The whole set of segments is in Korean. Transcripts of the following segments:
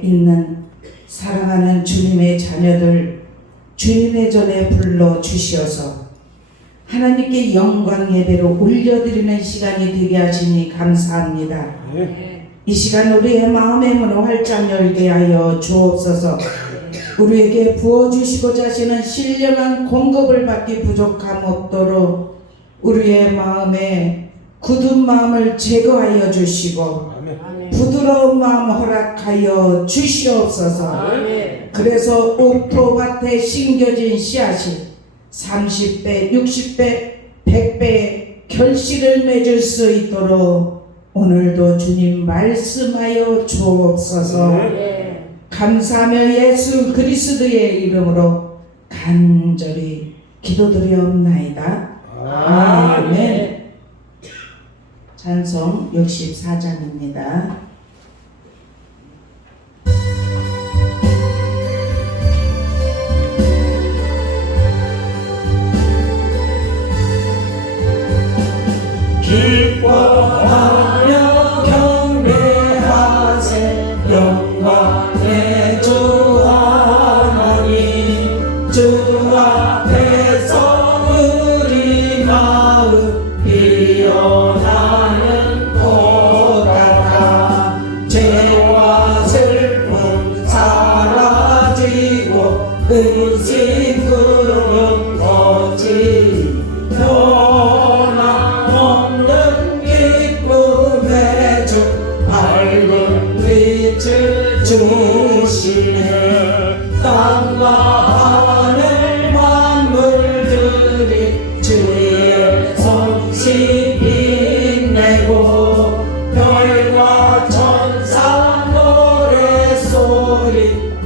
있는 사랑하는 주님의 자녀들 주님의 전에 불러 주시어서 하나님께 영광 예배로 올려드리는 시간이 되게 하시니 감사합니다. 이 시간 우리의 마음의 문을 활짝 열게 하여 주옵소서. 우리에게 부어주시고자 하시는 신령한 공급을 받기 부족함 없도록 우리의 마음에 굳은 마음을 제거하여 주시고 부드러운 마음 허락하여 주시옵소서. 그래서 옥토밭에 심겨진 씨앗이 30배, 60배, 100배의 결실을 맺을 수 있도록 오늘도 주님 말씀하여 주옵소서. 감사하며 예수 그리스도의 이름으로 간절히 기도드리옵나이다. 아멘. 찬송 64장입니다. 기뻐하며 경배하세 영광의 주 하나님. 주 앞에서 우리 마음 피어나는 꽃 같아. 죄와 슬픔 사라지고 의심 구름 거지 주시네. 땅과 하늘 만물들이 주의 솜씨 빛내고 별과 천사 노래소리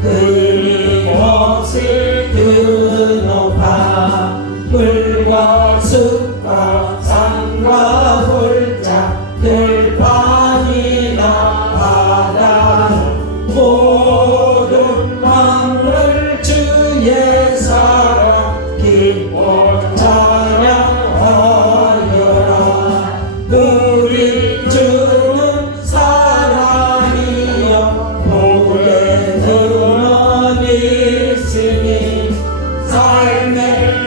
끊임없이 드높아. 물과 숲과 산과 골짜 들판이나 바다 모든 만물 주의 사랑 기뻐 찬양하여라. 우리 주는 사랑이여 복의 근원이시니 삶의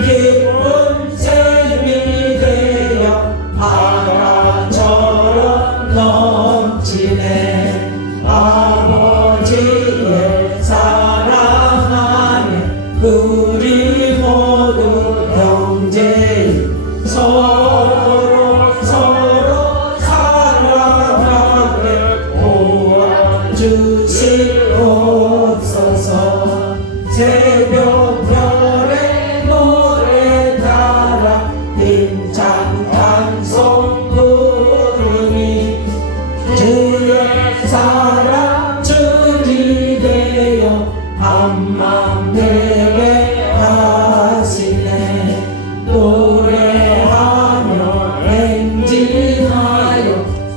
기쁜 샘이 되어 바다처럼 넘치네. 아버지의 사랑하네. 우리 모두 형제 서로 사랑하게 도와주시옵소서. 새벽별의 노래 따라 힘찬 찬송 부르니 주의 사랑 주리 되어 한맘 되게 하시네. 노래하며 행진하여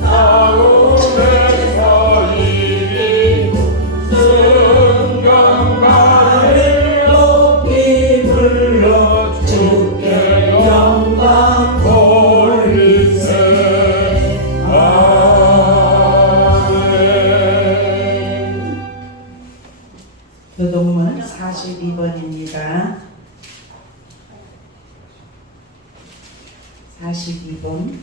싸움에서 이기고 승경가를 높이 불러 주께 영광 돌리세. 교동문 42번입니다. 42번.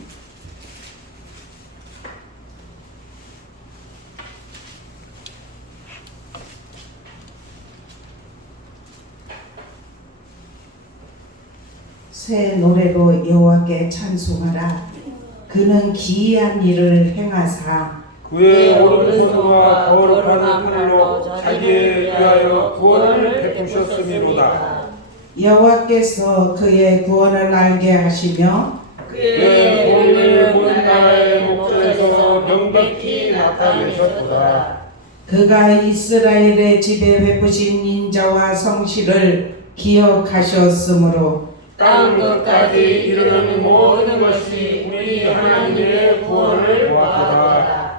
새 노래로 여호와께 찬송하라. 그는 기이한 일을 행하사 그의 오른손과 거룩한 팔로 자기에 위하여 구원을 베푸셨음이로다. 여호와께서 그의 구원을 알게 하시며 그의 몸을 문 나라의 목전에서 명백히 나타내셨도다. 그가 이스라엘의 집에 베푸신 인자와 성실을 기억하셨으므로 땅 끝까지 이르는 모든 것이 우리 하나님의 구원을 보았도다.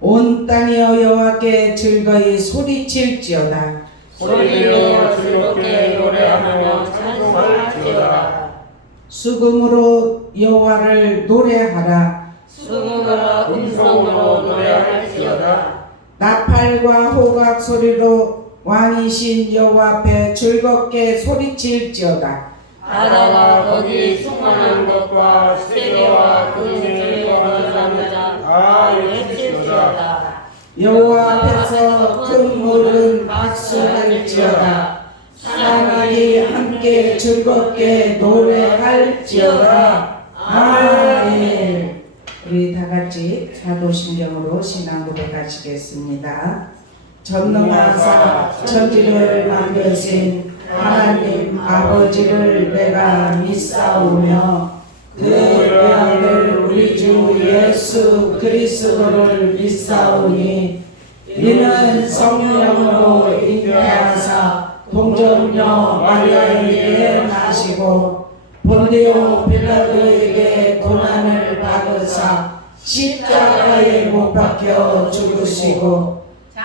온 땅이여 여호와께 즐거이 소리칠지어다. 소리내어 즐겁게 노래하며 찬송할지어다. 수금으로 여호와를 노래하라. 수금으로 음성으로 노래할지어다. 나팔과 호각 소리로 왕이신 여호와 앞에 즐겁게 소리칠지어다. 바다와 거기 충만한 것과 세계와 그 즐거운 자다 외칠지어다. 여호와 앞에서 큰 물은 박수할지어다. 사람이 함께 즐겁게 노래할지어다. 아멘. 우리 다 같이 사도신경으로 신앙 고백하시겠습니다. 전능하사 천지를 만드신 하나님 아버지를 내가 믿사오며 그 외아들 우리 주 예수 그리스도를 믿사오니 이는 성령으로 잉태하사 동정녀 마리아에게 나시고 본디오 빌라도에게 고난을 받으사 십자가에 못 박혀 죽으시고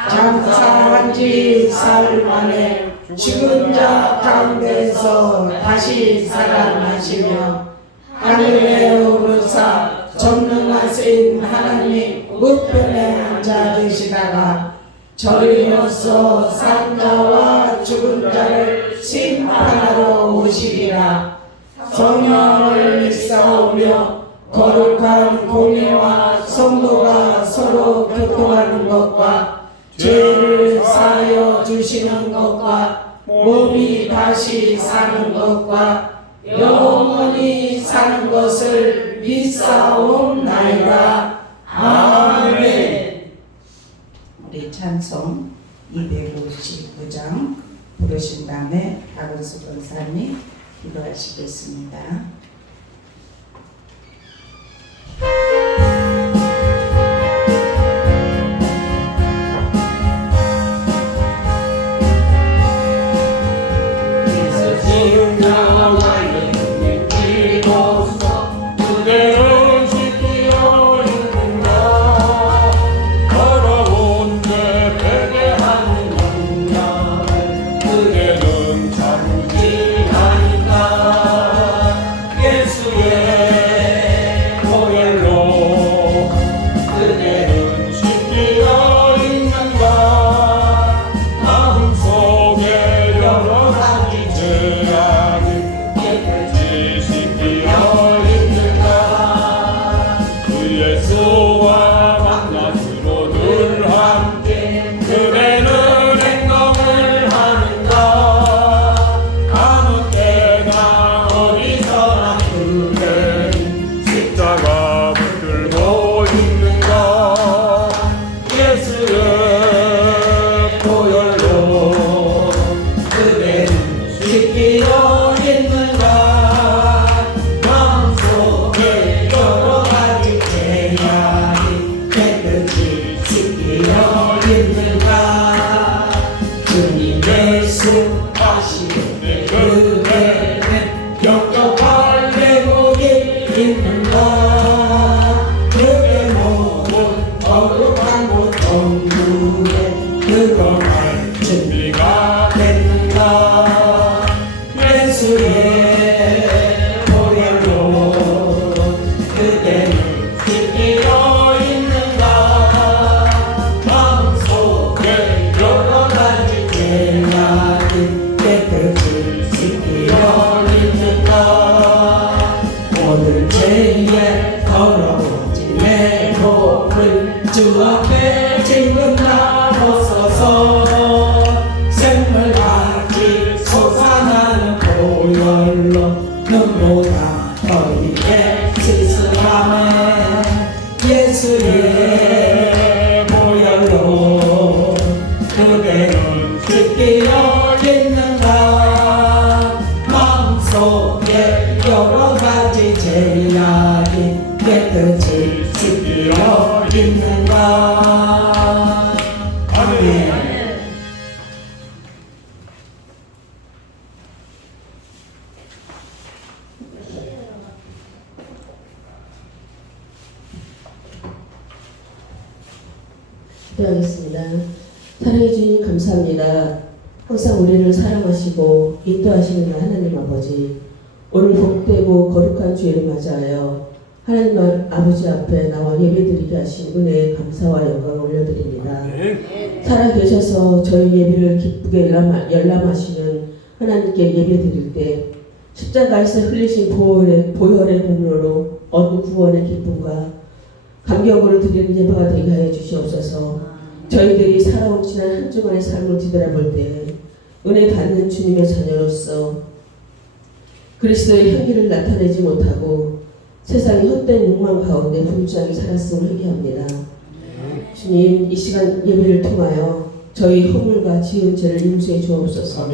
장사한 지 사흘 만에 죽은 자 가운데서 다시 살아나시며 하늘에 오르사 전능하신 하나님 우편에 앉아 계시다가 저리로서 산 자와 죽은 자를 심판하러 오시리라. 성령을 믿사오며 거룩한 공예와 성도가 서로 교통하는 것과 죄를 사하여 주시는 것과 몸이 다시 사는 것과 영원히 사는 것을 믿사옵나이다. 아멘. 우리 찬송 259장 부르신 다음에 박은수 권사님 기도하시겠습니다. 주 앞에 지금 나서서 샘물같이 솟아나는 보혈로 눈보다 더 있게 씻으라네. 예수의 보혈로 그대는 깊이 여겼는가. 마음속에 여러 가지 죄악이 깨끗이 씻겨 있는가. 아멘. 기도하겠습니다. 사랑해 주님 감사합니다. 항상 우리를 사랑하시고 인도하시는 하나님 아버지, 오늘 복되고 거룩한 주일을 맞이하여 하나님 아버지 앞에 나와 예배드리게 하신 은혜에 감사와 영광을 올려드립니다. 살아계셔서 저희 예배를 기쁘게 열람하시는 하나님께 예배드릴 때 십자가에서 흘리신 보혈의 공로로 얻은 구원의 기쁨과 감격으로 드리는 예배가 되게 하여 주시옵소서. 저희들이 살아온 지난 한 주간의 삶을 뒤돌아볼 때 은혜 받는 주님의 자녀로서 그리스도의 향기를 나타내지 못하고 세상의 헛된 욕망 가운데 분주하게 살았음을 회개합니다. 주님, 이 시간 예배를 통하여 저희 허물과 지은 죄를 용서해 주옵소서.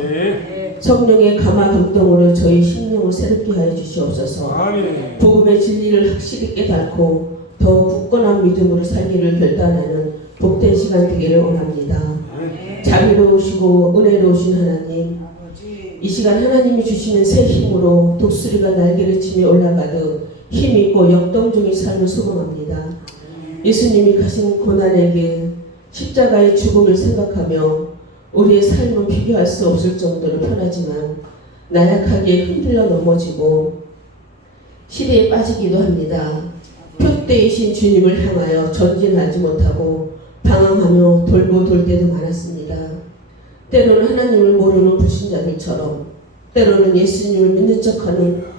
성령의 감화 감동으로 저희 심령을 새롭게 하여 주시옵소서. 복음의 진리를 확실히 깨닫고 더욱 굳건한 믿음으로 살기를 결단하는 복된 시간 되기를 원합니다. 자비로우시고 은혜로우신 하나님, 이 시간 하나님이 주시는 새 힘으로 독수리가 날개를 치며 올라가듯 힘있고 역동적인 삶을 소망합니다. 예수님이 가신 고난의 길, 십자가의 죽음을 생각하며 우리의 삶은 비교할 수 없을 정도로 편하지만 나약하게 흔들려 넘어지고 시대에 빠지기도 합니다. 표대이신 주님을 향하여 전진하지 못하고 방황하며 돌고 돌 때도 많았습니다. 때로는 하나님을 모르는 불신자들처럼, 때로는 예수님을 믿는 척하는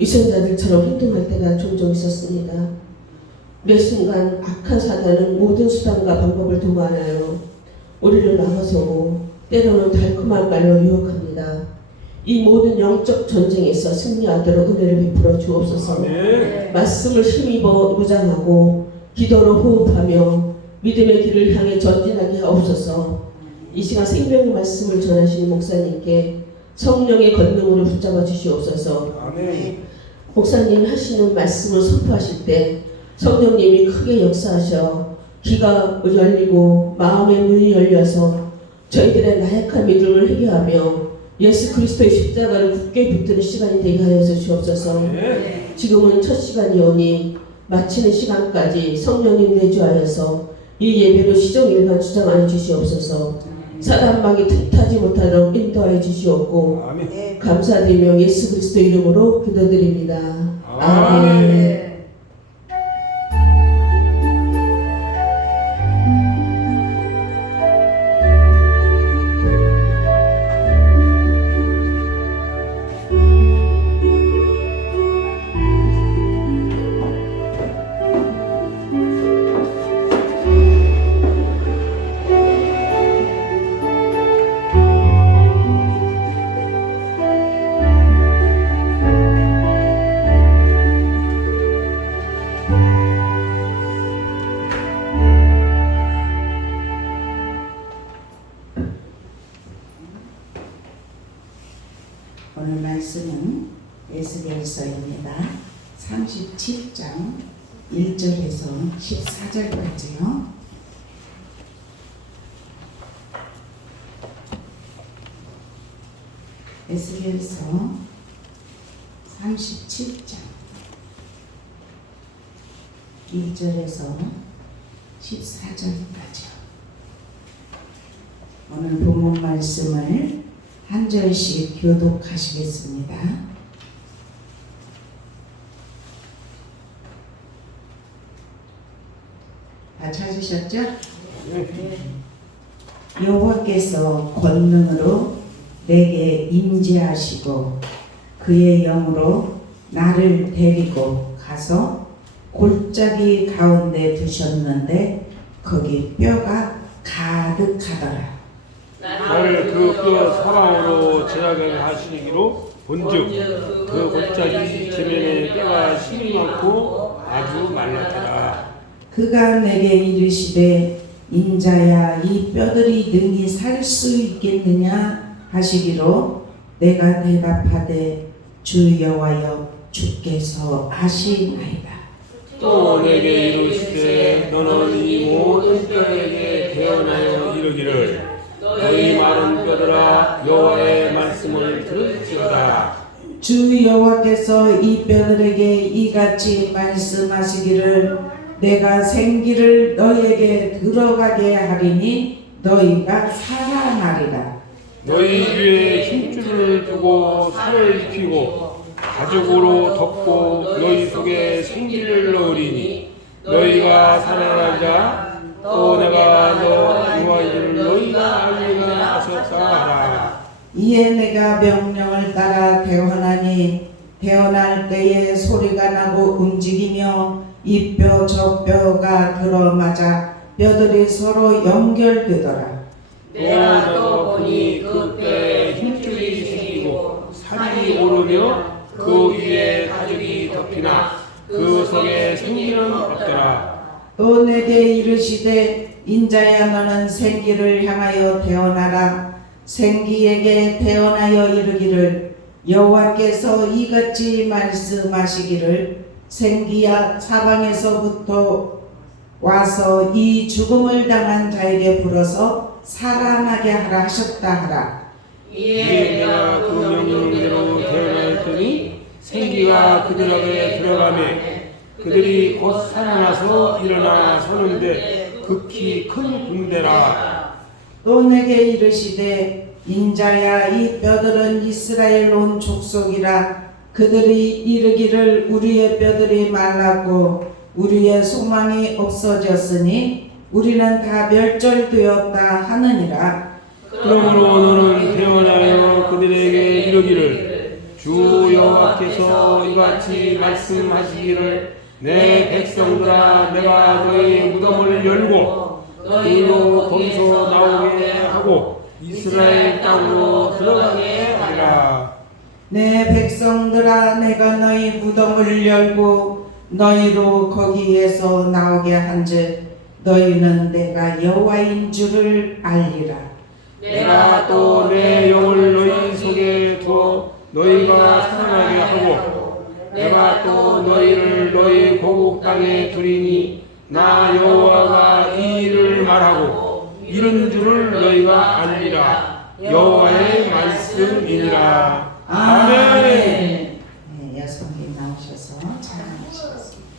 위선자들처럼 행동할 때가 종종 있었습니다. 매 순간 악한 사단은 모든 수단과 방법을 동원하여 우리를 막아서고 때로는 달콤한 말로 유혹합니다. 이 모든 영적 전쟁에서 승리하도록 은혜를 베풀어 주옵소서. 말씀을 힘입어 무장하고 기도로 호흡하며 믿음의 길을 향해 전진하게 하옵소서. 이 시간 생명의 말씀을 전하시는 목사님께 성령의 권능으로 붙잡아 주시옵소서. 목사님 하시는 말씀을 선포하실 때 성령님이 크게 역사하셔 귀가 열리고 마음의 문이 열려서 저희들의 나약한 믿음을 회개하며 예수 그리스도의 십자가를 굳게 붙드는 시간이 되게 하여 주시옵소서. 지금은 첫 시간이오니 마치는 시간까지 성령님 내주하여서 이 예배로 시종일관 주장하여 주시옵소서. 사단막이 틈타지 못하도록 인도하여 주시옵고 감사드리며 예수 그리스도 이름으로 기도드립니다. 아멘. 오늘 말씀은 에스겔서입니다. 37장 1절에서 14절까지요. 에스겔서 37장 1절에서 14절까지요. 오늘 본문 말씀을 한 절씩 교독하시겠습니다. 다 찾으셨죠? 여호와께서 권능으로 내게 임재하시고 그의 영으로 나를 데리고 가서 골짜기 가운데 두셨는데 거기 뼈가 가득하더라. 나를 그 뼈 사방으로 지나가게 하시기로 본즉 그 골짜기 지면에 뼈가 심이 많고 아주 말랐더라. 그가 내게 이르시되 인자야 이 뼈들이 능히 살 수 있겠느냐 하시기로 내가 대답하되 주 여호와여 주께서 아시나이다. 또 내게 이르시되 너는 이 모든 뼈에게 대언하여 이르기를 너희 마른 뼈들아 여호와의 말씀을 들을지어다. 주 여호와께서 이 뼈들에게 이같이 말씀하시기를 내가 생기를 너희에게 들어가게 하리니 너희가 살아나리라. 너희 위에 힘줄을 두고 살을 입히고 가죽으로 덮고 너희 속에 생기를 넣으리니 너희가 살아나자 또 내가 너 여호와인 줄 너희가 알리게 하셨다 하라. 이에 내가 명령을 따라 대언하니 대언할 때에 소리가 나고 움직이며 이 뼈 저 뼈가 들어맞아 뼈들이 서로 연결되더라. 내가 또 보니 그 뼈에 힘줄이 생기고 살이 오르며 그 위에 가죽이 덮이나 그 속에 생기는 없더라. 또 내게 이르시되 인자야 너는 생기를 향하여 대언하라. 생기에게 대언하여 이르기를 여호와께서 이같이 말씀하시기를 생기야 사방에서부터 와서 이 죽음을 당한 자에게 불어서 살아나게 하라 하셨다 하라. 이에 내가 그 명령대로 대언하였더니 생기가 그들에게 들어가매 그들이 곧 살아나서 일어나 서는데 극히 큰 군대라. 또 내게 이르시되 인자야 이 뼈들은 이스라엘 온 족속이라. 그들이 이르기를 우리의 뼈들이 말랐고 우리의 소망이 없어졌으니 우리는 다 멸절되었다 하느니라. 그러므로 너는 대언하여 그들에게 이르기를 주 여호와께서 이같이 말씀하시기를 내 백성들아 내가 너희 무덤을 열고 너희로 거기서 나오게 하고 이스라엘 땅으로 들어가게 하리라. 내 백성들아 내가 너희 무덤을 열고 너희로 거기에서 나오게 한즉 너희는 내가 여호와인 줄을 알리라. 내가 또 내 영을 너희 속에 두어 너희가 살아나게 하고 내가 또 너희를 너희 고국 땅에 두리니 나 여호와가 이 일을 말하고 이런 줄을 너희가 알리라. 여호와의 말씀이니라. 아멘. 네, 여성이 나오셔서 찬양하시겠습니다.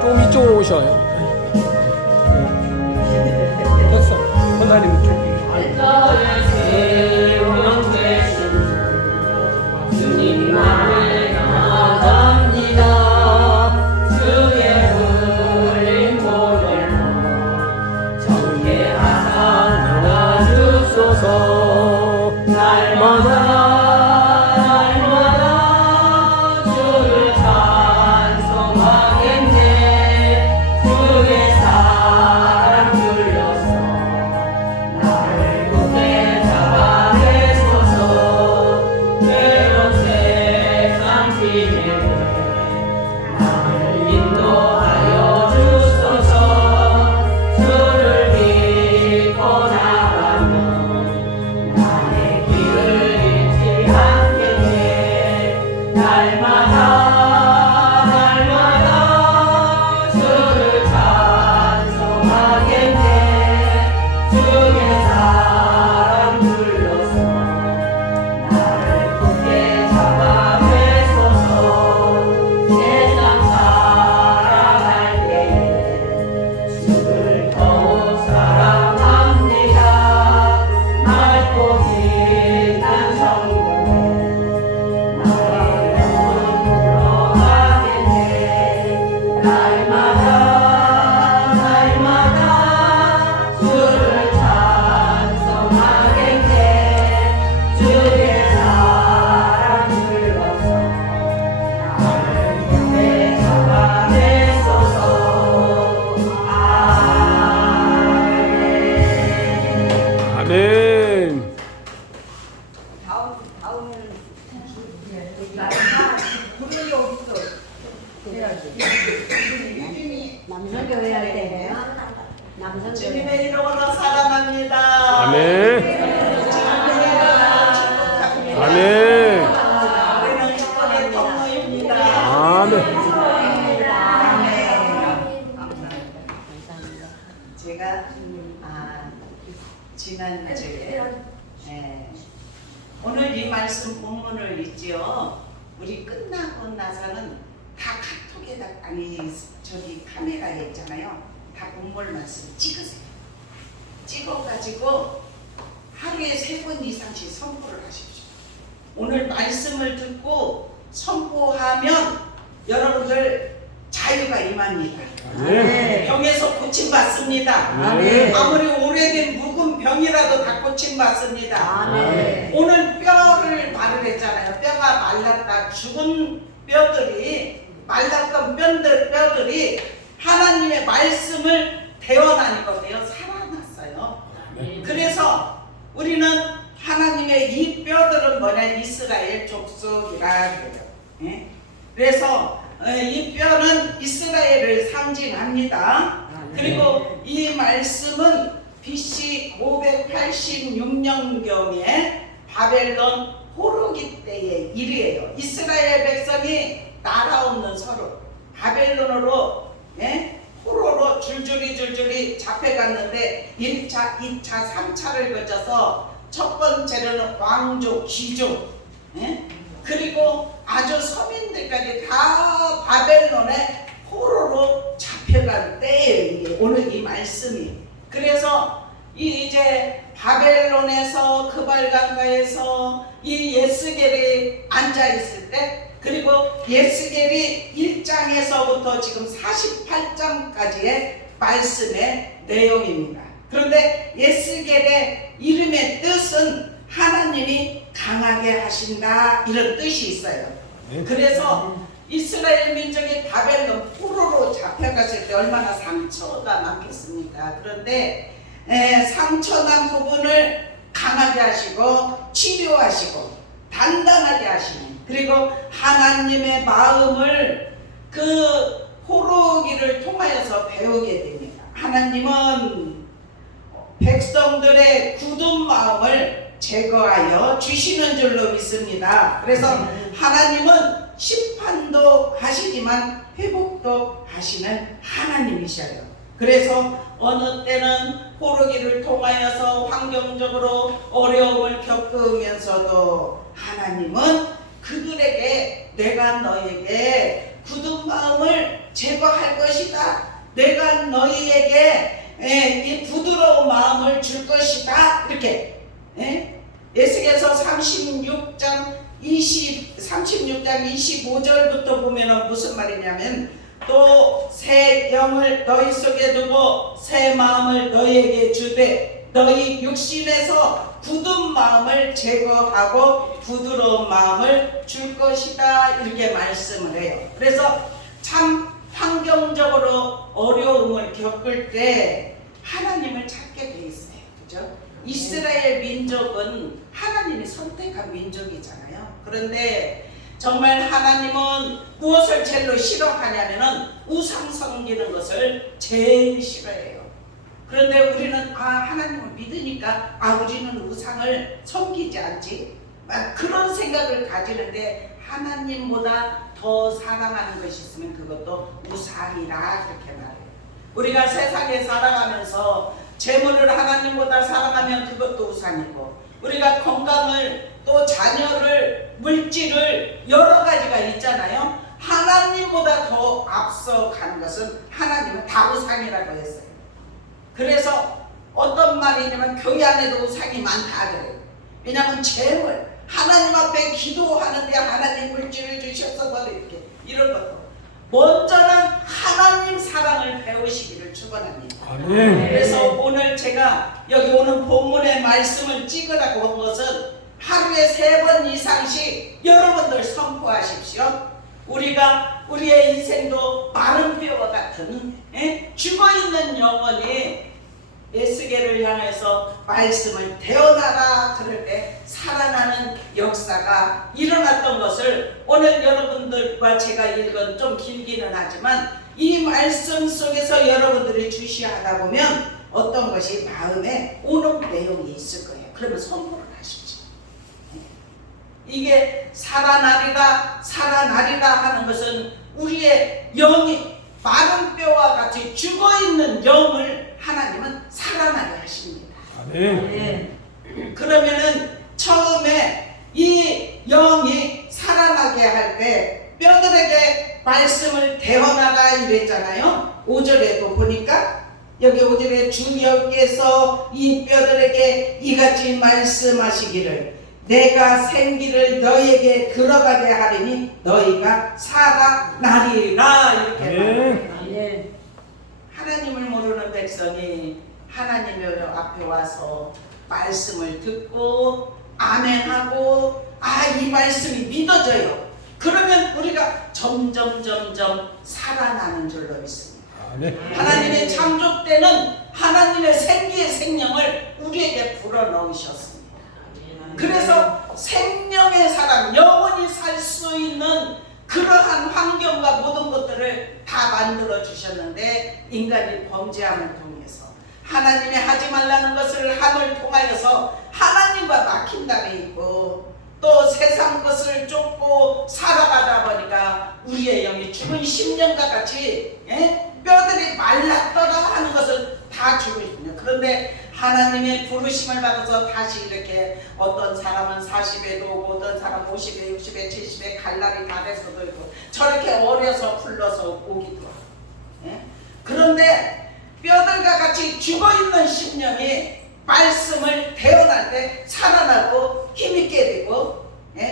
좀 이쪽으로 오셔요. 됐어. 선사님 이쪽. 주님만을 나갑니다. 주의 흘린 보혈로 정죄하사 나와주소서. 날마다 주를 찬송하겠네. 주의 사랑 불러서 나를 굳게 잡아내소서. 괴로운 세상 비밀에 나를 인도하여 주소서. 주를 믿고 나가면 나의 길을 잃지 않겠네. 날마다 주를 찬송하겠네. 주의 사랑 불러서 나를 굳게 잡아내소서. 세상 살아갈 때에 주를 더욱 사랑합니다. 맑고 빛난 성공에 나의 영혼 들어가겠네. 날마다 주를 찬송하겠네. 주의 사랑 불러서 나를 굳게 잡아내소서. 아멘. 아멘. 남성교 해야 되네요. 남성교. 주님의 이름으로 사랑합니다. 아멘. 아멘. 우리는 축복의 통로입니다. 아멘. 제가 지난주에 오늘 이 말씀 본문을 있지요. 우리 끝나고 나서는 다 카톡에다 아니 저기 카메라에 있잖아요. 다 본문 말씀 찍으세요. 찍어가지고 하루에 3번 이상씩 선포를 하십시오. 오늘 말씀을 듣고 선포하면 여러분들 자유가 임합니다. 아멘. 병에서 고침받습니다. 아멘. 아무리 오래된 묵은 병이라도 다 고침받습니다. 아멘. 오늘 뼈를 말을 했잖아요. 뼈가 말랐다. 죽은 뼈들이 말랐던 뼈들이 하나님의 말씀을 대원하니까 살아났어요. 그래서 우리는 하나님의 이 뼈들은 뭐냐 이스라엘 족속이라 그래요. 예? 그래서 이 뼈는 이스라엘을 상징합니다. 그리고 이 말씀은 BC 586년경에 바벨론 포로기 때의 일이에요. 이스라엘 백성이 나라 없는 서로 바벨론으로 포로로 줄줄이 잡혀갔는데 1차, 2차, 3차를 거쳐서 첫 번째로는 왕족, 귀족 그리고 아주 서민들까지 다 바벨론의 포로로 잡혀간 때예요. 이게 오늘 이 말씀이. 그래서 이제 바벨론에서 그발강가에서 이 예스겔이 앉아 있을 때 그리고 예스겔이 1장에서부터 지금 48장까지의 말씀의 내용입니다. 그런데 예스겔의 이름의 뜻은 하나님이 강하게 하신다 이런 뜻이 있어요. 그래서 이스라엘 민족이 바벨론 포로로 잡혀갔을 때 얼마나 상처가 많겠습니까? 그런데 상처난 부분을 강하게 하시고 치료하시고 단단하게 하시는 그리고 하나님의 마음을 그 포로기를 통하여서 배우게 됩니다. 하나님은 백성들의 굳은 마음을 제거하여 주시는 줄로 믿습니다. 그래서 하나님은 심판도 하시지만 회복도 하시는 하나님이셔요. 그래서 어느 때는 포로기를 통하여서 환경적으로 어려움을 겪으면서도 하나님은 그들에게 내가 너에게 굳은 마음을 제거할 것이다. 내가 너희에게 이 부드러운 마음을 줄 것이다. 이렇게 예수께서 36장 25절부터 보면 무슨 말이냐면 또 새 영을 너희 속에 두고 새 마음을 너희에게 주되 너희 육신에서 굳은 마음을 제거하고 부드러운 마음을 줄 것이다 이렇게 말씀을 해요. 그래서 참 환경적으로 어려움을 겪을 때 하나님을 찾게 돼 있어요. 그죠? 이스라엘 민족은 하나님이 선택한 민족이잖아요. 그런데 정말 하나님은 무엇을 제일로 싫어하냐면은 우상 섬기는 것을 제일 싫어해요. 그런데 우리는 하나님을 믿으니까 우리는 우상을 섬기지 않지 그런 생각을 가지는데 하나님보다 더 사랑하는 것이 있으면 그것도 우상이라 그렇게 말해요. 우리가 세상에 살아가면서 재물을 하나님보다 사랑하면 그것도 우상이고 우리가 건강을 또 자녀를 물질을 여러 가지가 있잖아요. 하나님보다 더 앞서가는 것은 하나님은 다 우상이라고 했어요. 그래서 어떤 말이냐면 교회 안에도 우상이 많다 그래요. 왜냐하면 재물 하나님 앞에 기도하는데 하나님 물질을 주셔서 뭐 이렇게 이런 것도 먼저는 하나님 사랑을 배우시기를 축원합니다. 아멘. 그래서 오늘 제가 여기 오는 본문의 말씀을 찍으라고 한 것은 하루에 3번 이상씩 여러분들 선포하십시오. 우리가 우리의 인생도 마른 뼈와 같은 죽어있는 영혼이 에스겔을 향해서 말씀을 대언하라 그럴 때 살아나는 역사가 일어났던 것을 오늘 여러분들과 제가 읽은 좀 길기는 하지만 이 말씀 속에서 여러분들이 주시하다 보면 어떤 것이 마음에 오는 내용이 있을 거예요. 그러면 선포를 하십시오. 이게 살아나리라 하는 것은 우리의 영이 마른 뼈와 같이 죽어있는 영을 하나님은 살아나게 하십니다. 아멘. 그러면은 처음에 이 영이 살아나게 할 말씀을 대언하라 이랬잖아요. 5절에도 보니까 여기 5절에 주여께서 이 뼈들에게 이같이 말씀하시기를 내가 생기를 너희에게 들어가게 하리니 너희가 살아나리라 이렇게 말합니다. 하나님을 모르는 백성이 하나님의 앞에 와서 말씀을 듣고 아멘하고 이 말씀이 믿어져요. 그러면 우리가 점점 살아나는 줄로 믿습니다. 하나님의 창조 때는 하나님의 생기의 생명을 우리에게 불어넣으셨습니다. 그래서 생명의 사람, 영원히 살 수 있는 그러한 환경과 모든 것들을 다 만들어 주셨는데 인간이 범죄함을 통해서 하나님이 하지 말라는 것을 함을 통하여서 하나님과 막힌 담에 있고 또 세상 것을 쫓고 살아가다 보니까 우리의 영이 죽은 심령과 같이 뼈들이 말랐더라 하는 것을 다 주고 있습니다. 그런데 하나님의 부르심을 받아서 다시 이렇게 어떤 사람은 40에도 오고 어떤 사람은 50에 60에 70에 갈 날이 다 돼서도 있고 저렇게 어려서 불러서 오기도 하고 그런데 뼈들과 같이 죽어있는 심령이 말씀을 대언할 때 살아나고 힘있게 되고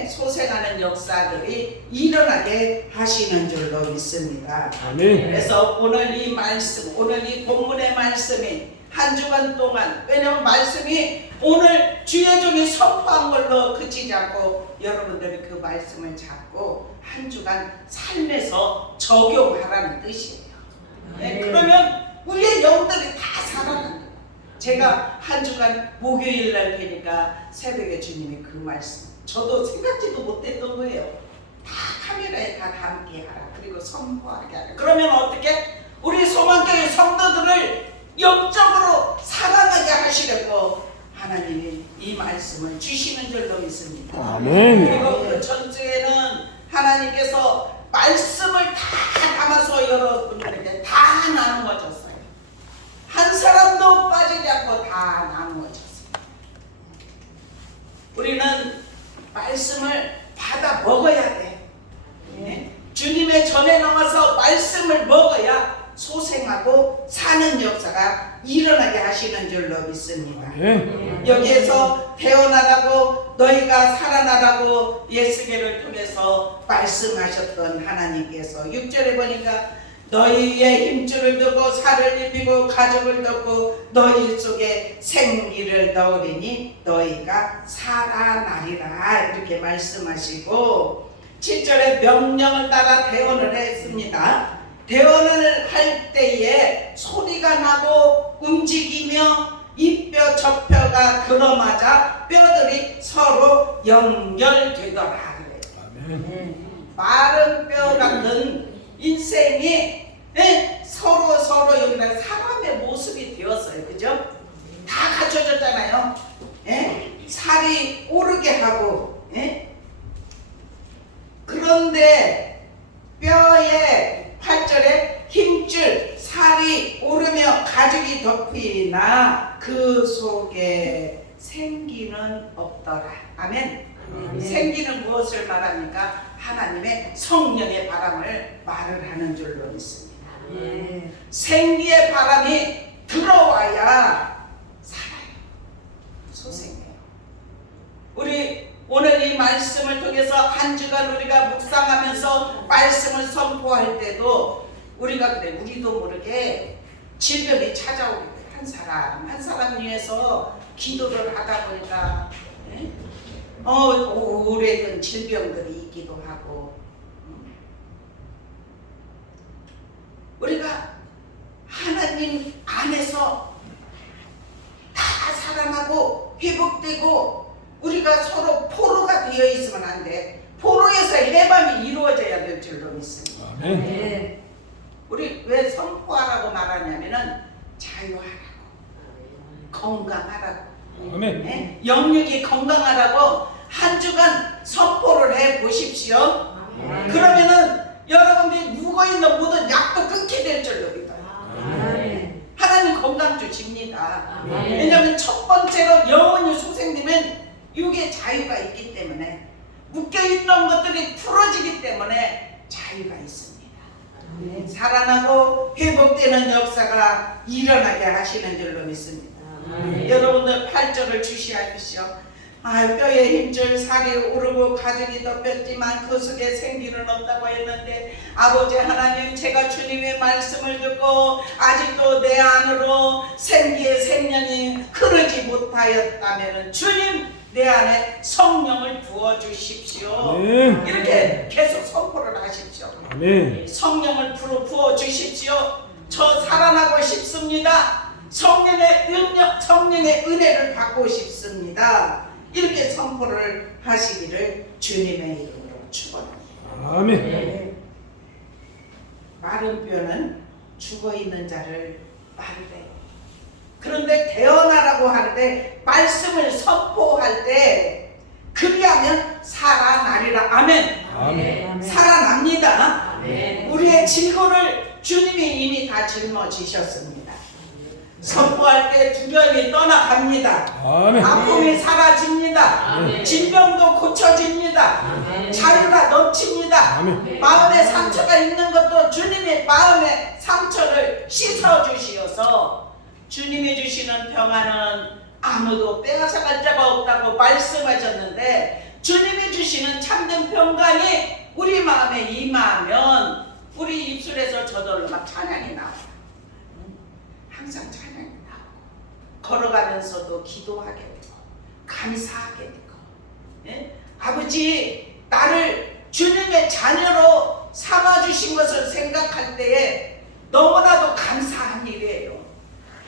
소생하는 역사들이 일어나게 하시는 줄로 믿습니다. 그래서 오늘 이 말씀, 오늘 이 본문의 말씀이 한 주간 동안 왜냐하면 말씀이 오늘 주의 종이 선포한 걸로 그치지 않고 여러분들이 그 말씀을 잡고 한 주간 삶에서 적용하라는 뜻이에요. 그러면 우리의 영들이 다 살아납니다. 제가 한 주간 목요일 날 뵈니까 새벽에 주님이 그 말씀 저도 생각지도 못했던 거예요. 다 카메라에 다 담게 하라. 그리고 선포하게 하라. 그러면 어떻게? 우리 소망교회 성도들을 영적으로 살아나게 하시려고 하나님이 이 말씀을 주시는 줄로 믿습니다. 아멘. 그리고 그 전주에는 하나님께서 말씀을 다 담아서 여러분들에게 다 나누어 줬어요. 한 사람도 빠지지 않고 다 나누어 줬어요. 우리는 말씀을 받아 먹어야 돼. 주님의 전에 나와서 말씀을 먹어야 소생하고 사는 역사가 일어나게 하시는 줄로 믿습니다. 여기에서 태어나라고 너희가 살아나라고 예수께를 통해서 말씀하셨던 하나님께서 6절에 보니까 너희의 힘줄을 두고 살을 입히고 가죽을 덮고 너희 속에 생기를 넣으리니 너희가 살아나리라 이렇게 말씀하시고 7절에 명령을 따라 대언을 했습니다. 대언을 할 때에 소리가 나고 움직이며 이 뼈 저 뼈가 들어맞아 뼈들이 서로 연결되더라 그래요. 마른 뼈 같은 인생이 서로 여기다 사람의 모습이 되었어요. 그죠? 다 갖춰졌잖아요. 살이 오르게 하고 그런데 뼈에 8절에 힘줄 살이 오르며 가죽이 덮이나 그 속에 생기는 없더라. 아멘. 생기는 무엇을 말합니까? 하나님의 성령의 바람을 말을 하는 줄로 믿습니다. 생기의 바람이 들어와야 살아요. 소생해요. 우리 오늘 이 말씀을 통해서 한 주간 우리가 묵상하면서 말씀을 선포할 때도 우리가 그래 우리도 모르게 질병이 찾아오게 돼. 한 사람 위해서 기도를 하다 보니까 오래된 질병들이 있기도 하고 우리가 하나님 안에서 다 살아나고 회복되고 우리가 서로 포로가 되어 있으면 안 돼. 포로에서 해방이 이루어져야 될 줄로 믿습니다. 우리 왜 선포하라고 말하냐면은 자유하라고 건강하라고 영육이 건강하라고 한 주간 선포를 해 보십시오. 그러면은 여러분들이 묵어있는 모든 약도 끊게 될 줄로 믿어요. 하나님 건강 주십니다. 왜냐하면 첫 번째로 영원히 소생되면 육의 자유가 있기 때문에 묶여있던 것들이 풀어지기 때문에 자유가 있습니다. 살아나고 회복되는 역사가 일어나게 하시는 줄로 믿습니다. 여러분들 8절을 주시하십시오. 뼈에 힘줄 살이 오르고 가죽이 덮였지만 그 속에 생기는 없다고 했는데, 아버지 하나님, 제가 주님의 말씀을 듣고 아직도 내 안으로 생기의 생명이 흐르지 못하였다면 주님, 내 안에 성령을 부어주십시오. 이렇게 계속 선포를 하십시오. 성령을 부어주십시오. 저 살아나고 싶습니다. 성령의 능력, 성령의 은혜를 받고 싶습니다. 이렇게 선포를 하시기를 주님의 이름으로 축원합니다. 아멘. 마른 뼈는 죽어있는 자를 마르되, 그런데 태어나라고 하는데 말씀을 선포할 때 그리하면 살아나리라. 아멘. 아멘. 살아납니다. 아멘. 우리의 질고를 주님이 이미 다 짊어지셨습니다. 선포할 때 두려움이 떠나갑니다. 아멘. 아픔이 사라집니다. 아멘. 질병도 고쳐집니다. 아멘. 자유가 넘칩니다. 아멘. 마음에 상처가 있는 것도 주님의 마음의 상처를 씻어주시어서 주님이 주시는 평안은 아무도 빼앗아갈 자가 없다고 말씀하셨는데, 주님이 주시는 참된 평강이 우리 마음에 임하면 우리 입술에서 저절로 막 찬양이 나와요. 항상 찬양이 나오고, 걸어가면서도 기도하게 되고 감사하게 되고, 예? 아버지, 나를 주님의 자녀로 삼아주신 것을 생각할 때에 너무나도 감사한 일이에요.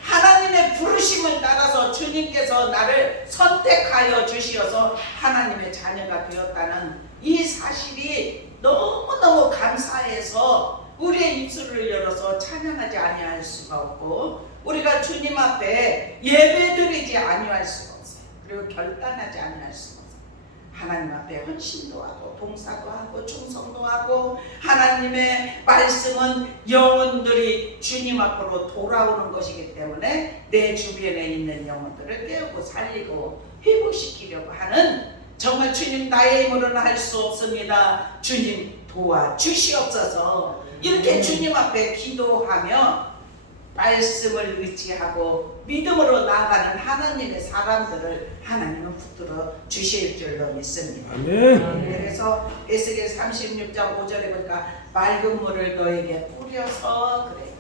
하나님의 부르심을 따라서 주님께서 나를 선택하여 주시어서 하나님의 자녀가 되었다는 이 사실이 너무너무 감사해서 우리의 입술을 열어서 찬양하지 아니할 수가 없고, 우리가 주님 앞에 예배드리지 아니할 수가 없어요. 그리고 결단하지 아니할 수가 없어요. 하나님 앞에 헌신도 하고 봉사도 하고 충성도 하고, 하나님의 말씀은 영혼들이 주님 앞으로 돌아오는 것이기 때문에 내 주변에 있는 영혼들을 깨우고 살리고 회복시키려고 하는, 정말 주님, 나의 힘으로는 할 수 없습니다. 주님 도와주시옵소서. 이렇게 주님 앞에 기도하며 말씀을 의지하고 믿음으로 나아가는 하나님의 사람들을 하나님은 붙들어 주실 줄로 믿습니다. 아멘. 그래서 에스겔 36장 5절에 보니까 맑은 물을 너에게 뿌려서, 그래요.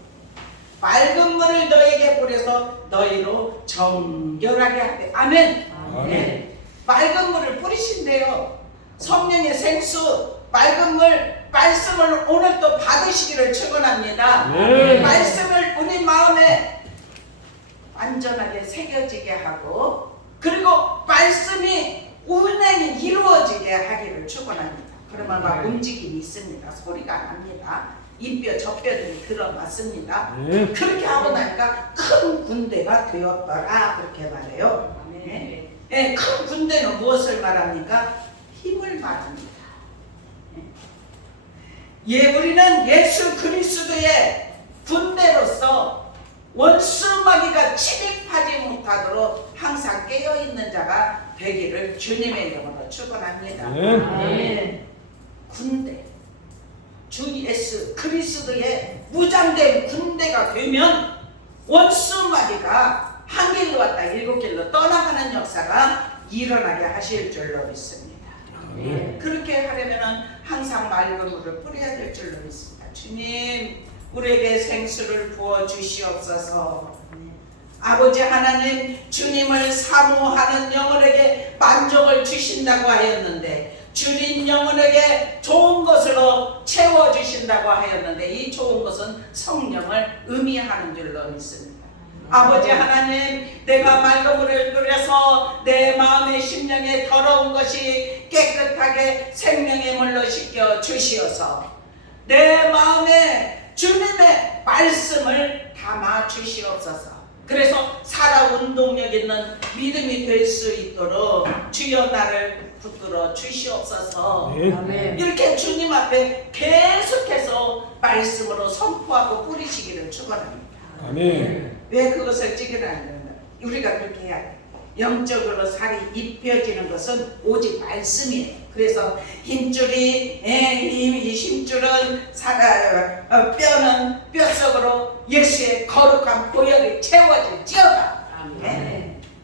맑은 물을 너에게 뿌려서 너희로 정결하게 하되. 아멘. 아멘. 맑은 물을 뿌리신대요. 성령의 생수, 맑은 물, 말씀을 오늘 또 받으시기를 축원합니다. 네. 말씀을 우리 마음에 완전하게 새겨지게 하고, 그리고 말씀이 운행이 이루어지게 하기를 축원합니다. 그러면 막 움직임이 있습니다. 소리가 납니다. 인뼈 젖뼈들이 드러났습니다. 그렇게 하고 나니까 큰 군대가 되었더라, 그렇게 말해요. 네. 네, 큰 군대는 무엇을 말합니까? 힘을 말합니다. 우리는 예수 그리스도의 군대로서 원수 마귀가 침입하지 못하도록 항상 깨어있는 자가 되기를 주님의 이름으로 축원합니다. 아멘. 군대, 주 예수 그리스도의 무장된 군대가 되면 원수 마귀가 한 길로 왔다 7길로 떠나가는 역사가 일어나게 하실 줄로 믿습니다. 그렇게 하려면 항상 맑은 물을 뿌려야 될 줄로 믿습니다. 주님, 우리에게 생수를 부어 주시옵소서. 아버지 하나님, 주님을 사모하는 영혼에게 만족을 주신다고 하였는데, 줄인 영혼에게 좋은 것으로 채워주신다고 하였는데, 이 좋은 것은 성령을 의미하는 줄로 믿습니다. 아버지 하나님, 내가 맑은 물을 뿌려서 내 마음의 심령에 더러운 것이 깨끗하게 생명의 물로 씻겨 주시어서 내 마음에 주님의 말씀을 담아 주시옵소서. 그래서 살아 운동력 있는 믿음이 될 수 있도록 주여 나를 붙들어 주시옵소서. 네. 이렇게 주님 앞에 계속해서 말씀으로 선포하고 뿌리시기를 축원합니다. 아멘. 왜 그것을 찍으라는 우리가 그렇게 해야 돼. 영적으로 살이 입혀지는 것은 오직 말씀이에요. 그래서 힘줄이 이 힘줄은 뼈는 뼛속으로 예수의 거룩한 보혈이 채워질지어다.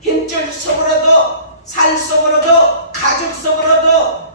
힘줄 속으로도 살 속으로도 가죽 속으로도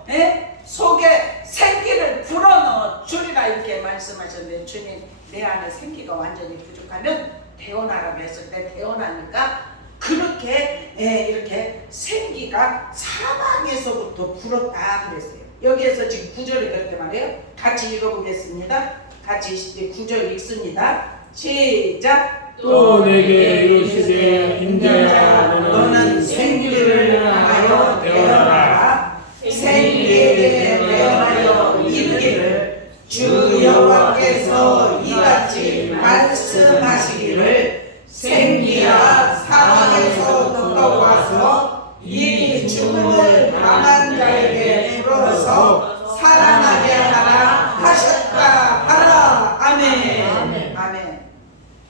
속에 생기를 불어넣어 주리라 이렇게 말씀하셨는데, 주님 내 안에 생기가 완전히 부족하면 태어나라고 했을 때 태어나니까 그렇게 이렇게 생기가 사방에서부터 불었다 그랬어요. 여기에서 지금 9절에 그렇게 말해요. 같이 읽어보겠습니다. 같이 9절 읽습니다. 시작. 또 내게 이르시되 인자야 너는 생기를 향하여 태어나라. 생기에 태어나여 이르기를 주 여호와께서 이같이 말씀하시기를 생기야 사방에서 떠와서 이 죽음을 당한 자에게 불어서 살아나게 하라 하셨다 하라. 아멘. 아멘.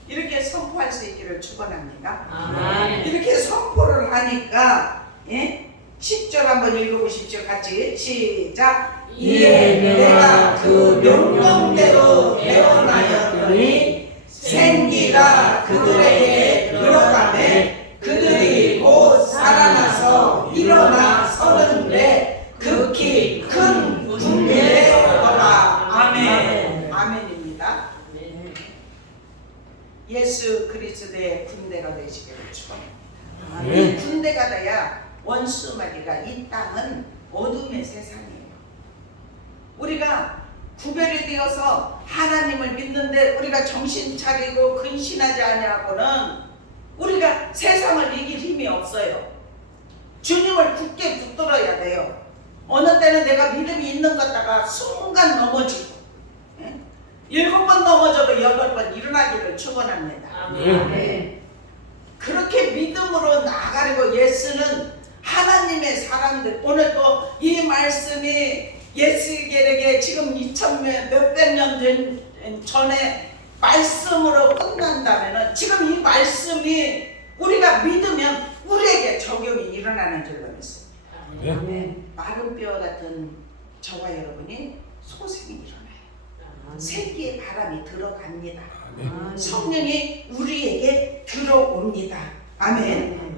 이렇게 선포할 수 있기를 축원합니다. 이렇게 선포를 하니까 10절 한번 읽어보십시오. 같이 시작. 이에 내가 그 명령대로 태어나였더니 생기가 그들에게 들어가매 그들이 곧 살아나서 일어나 서는데 극히 큰 군대에 오더라. 아멘. 아멘입니다. 예수 그리스도의 군대가 되시기를 축원합니다. 이 군대가 돼야 원수마귀가 이 땅은 어둠의 세상이에요. 우리가 구별이 되어서 하나님을 믿는데 우리가 정신 차리고 근신하지 아니하고는 우리가 세상을 이길 힘이 없어요. 주님을 굳게 붙들어야 돼요. 어느 때는 내가 믿음이 있는 것다가 순간 넘어지고 7번 넘어져도 8번 일어나기를 축원합니다. 그렇게 믿음으로 나가려고 예수는 하나님의 사람들, 오늘 또 이 말씀이 예수에게 지금 2000년 몇백 년 전에 말씀으로 끝난다면 지금 이 말씀이 우리가 믿으면 우리에게 적용이 일어나는 줄로 믿습니다. 마른 뼈 같은 저와 여러분이 소생이 일어나요. 생기의 바람이 들어갑니다. 성령이 우리에게 들어옵니다. 아멘.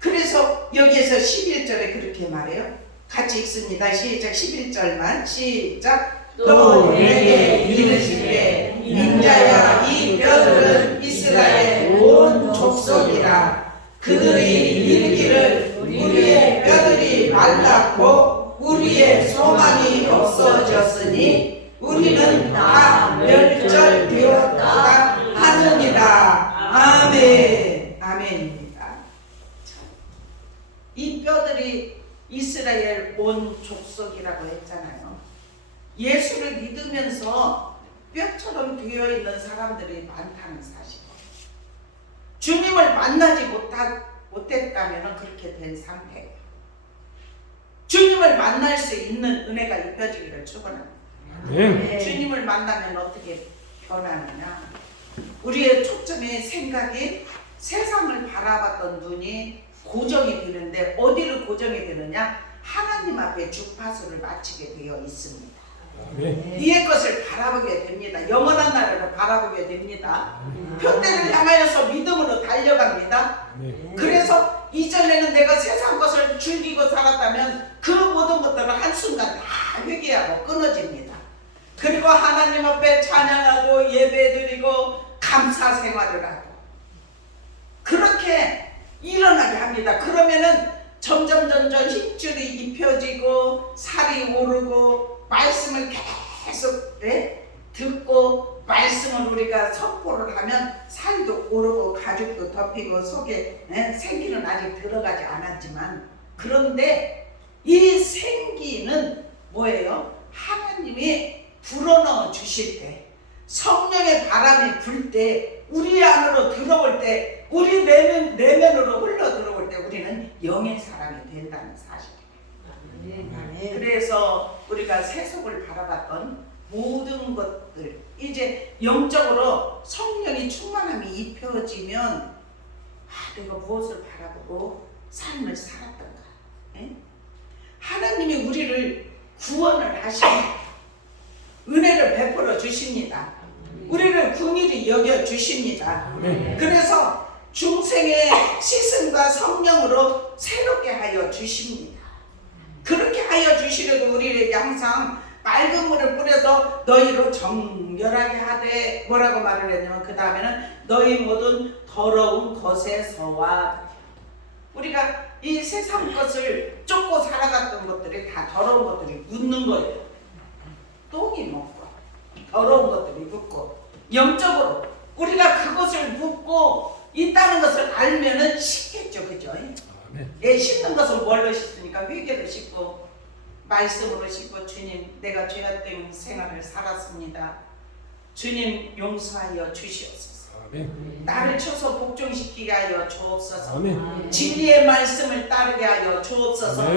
그래서 여기에서 11절에 그렇게 말해요. 같이 읽습니다. 시작. 11절만 시작. 또 내게 이르시되 인자야 이 뼈들은 이스라엘 온 족속이라. 그들이 이르기를 우리의 뼈들이 말랐고 우리의 소망이 없어졌으니 우리는 다 멸절되었다 하느니라. 아멘. 아멘입니다. 이 뼈들이 이스라엘 온 족속이라고 했잖아요. 예수를 믿으면서 뼈처럼 되어 있는 사람들이 많다는 사실이에요. 주님을 만나지 못했다면 그렇게 된 상태예요. 주님을 만날 수 있는 은혜가 입혀지기를 축원합니다. 주님을 만나면 어떻게 변하느냐? 우리의 초점의 생각이 세상을 바라봤던 눈이 고정이 되는데 어디를 고정이 되느냐? 하나님 앞에 주파수를 맞추게 되어 있습니다. 이의 것을 바라보게 됩니다. 영원한 나라를 바라보게 됩니다. 표대를 향하여서 믿음으로 달려갑니다. 그래서 이전에는 내가 세상 것을 즐기고 살았다면 그 모든 것들을 한순간 다 회개하고 끊어집니다. 그리고 하나님 앞에 찬양하고 예배드리고 감사 생활을 하고 그렇게 일어나게 합니다. 그러면은 점점 힘줄이 입혀지고 살이 오르고 말씀을 계속 듣고 말씀을 우리가 선포를 하면 살도 오르고 가죽도 덮이고 속에 생기는 아직 들어가지 않았지만 그런데 이 생기는 뭐예요? 하나님이 불어넣어 주실 때 성령의 바람이 불 때 우리 안으로 들어올 때 우리 내면으로 흘러 들어올 때 우리는 영의 사람이 된다는 사실이에요. 그래서 우리가 세속을 바라봤던 모든 것들 이제 영적으로 성령이 충만함이 입혀지면 내가 무엇을 바라보고 삶을 살았던가. 예? 하나님이 우리를 구원을 하시고 은혜를 베풀어 주십니다. 우리를 긍휼히 여겨 주십니다. 그래서 중생의 시승과 성령으로 새롭게 하여 주십니다. 그렇게 하여 주시려고 우리에게 항상 맑은 물을 뿌려서 너희로 정결하게 하되 뭐라고 말을 했냐면 그 다음에는 너희 모든 더러운 것에서와 우리가 이 세상 것을 쫓고 살아갔던 것들이 다 더러운 것들이 묻는 거예요. 똥이 먹고 더러운 것들이 묻고 영적으로 우리가 그것을 묻고 있다는 것을 알면은 쉽겠죠, 그죠? 예, 씻는 것은 뭘로 씻습니까? 회개로 씻고 말씀으로 씻고 주님 내가 죄악된 생활을 살았습니다. 주님 용서하여 주시옵소서. 나를 쳐서 복종시키게 하여 주옵소서. 진리의 말씀을 따르게 하여 주옵소서.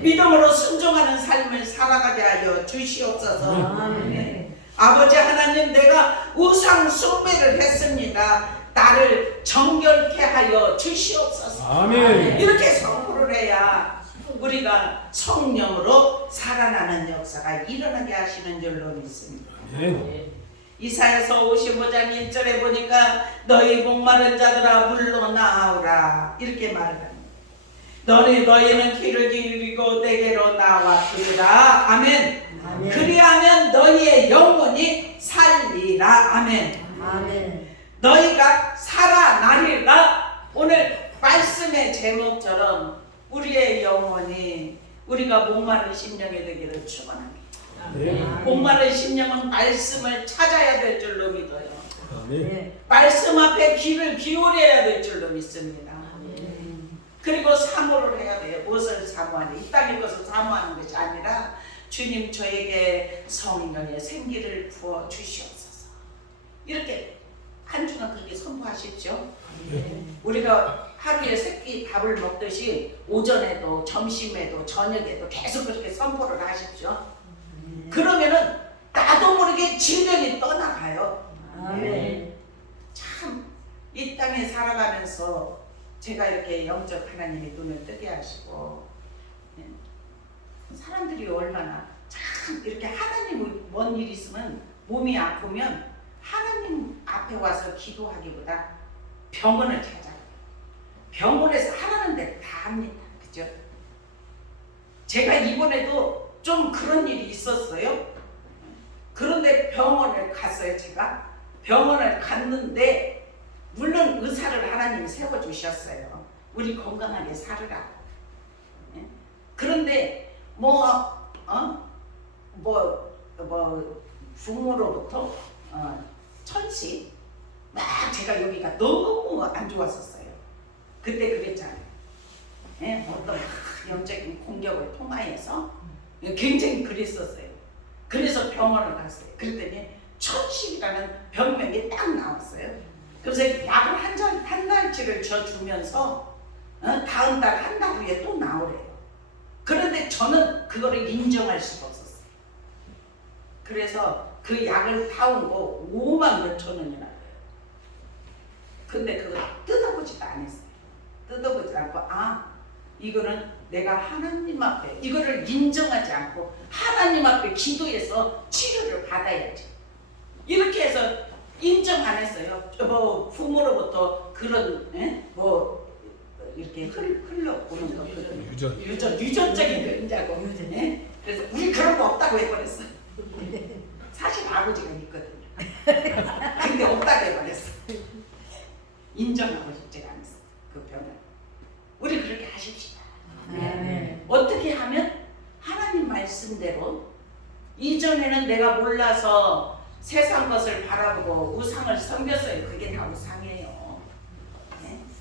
믿음으로 순종하는 삶을 살아가게 하여 주시옵소서. 아버지 하나님 내가 우상 숭배를 했습니다. 나를 정결케 하여 주시옵소서. 아멘. 이렇게 선포를 해야 우리가 성령으로 살아나는 역사가 일어나게 하시는 줄로 믿습니다. 이사야서 55장 1절에 보니까 너희 목마른 자들아 물로 나오라 이렇게 말을 합니다. 너희는 귀를 기울이고 내게로 나와 들으라. 아멘. 그리하면 너희의 영혼이 살리라. 아멘. 너희가 살아나리라. 오늘 말씀의 제목처럼 우리의 영혼이 우리가 목마른 심령이 되기를 축원합니다. 목마른 심령은 말씀을 찾아야 될 줄로 믿어요. 말씀 앞에 귀를 기울여야 될 줄로 믿습니다. 그리고 사모를 해야 돼요. 무엇을 사모하니? 이 땅의 것을 사모하는 것이 아니라 주님 저에게 성령의 생기를 부어 주시옵소서. 이렇게 한 주간 그렇게 선포하십시오. 우리가 하루에 세 끼 밥을 먹듯이 오전에도 점심에도 저녁에도 계속 그렇게 선포를 하십시오. 그러면은 나도 모르게 질병이 떠나가요. 참 이 땅에 살아가면서 제가 이렇게 영적 하나님의 눈을 뜨게 하시고 사람들이 얼마나 참 이렇게 하나님 뭔 일 있으면 몸이 아프면 하나님 앞에 와서 기도하기보다 병원을 찾아요. 병원에서 하라는 대로 다 합니다. 그죠? 제가 이번에도 좀 그런 일이 있었어요. 그런데 병원을 갔어요. 제가 병원을 갔는데 물론 의사를 하나님이 세워주셨어요. 우리 건강하게 살으라고. 그런데 부모로부터 천시 막 제가 여기가 너무 안 좋았었어요. 그때 그랬잖아요. 어떤 영적인 공격을 통하여서 굉장히 그랬었어요. 그래서 병원을 갔어요. 그랬더니 천식이라는 병명이 딱 나왔어요. 그래서 약을 한 달치를 줘주면서 다음 달 한 달 후에 또 나오래요. 그런데 저는 그거를 인정할 수가 없었어요. 그래서 그 약을 타온 거 5만 몇천 원이나 돼요. 근데 그걸 뜯어보지도 않았어요. 뜯어보지 않고 이거는 내가 하나님 앞에 이거를 인정하지 않고 하나님 앞에 기도해서 치료를 받아야지. 이렇게 해서 인정 안 했어요. 부모로부터 그런 이렇게 흘러오는 거 유전적인 그림자고. 그래서 우리 그런 거 없다고 해버렸어. 사실 아버지가 있거든요. 근데 없다고 해버렸어. 인정하고 싶지가 않았어. 그 병을. 우리 그렇게 하십시다. 어떻게 하면 하나님 말씀대로 이전에는 내가 몰라서 세상 것을 바라보고 우상을 섬겼어요. 그게 다 우상이에요.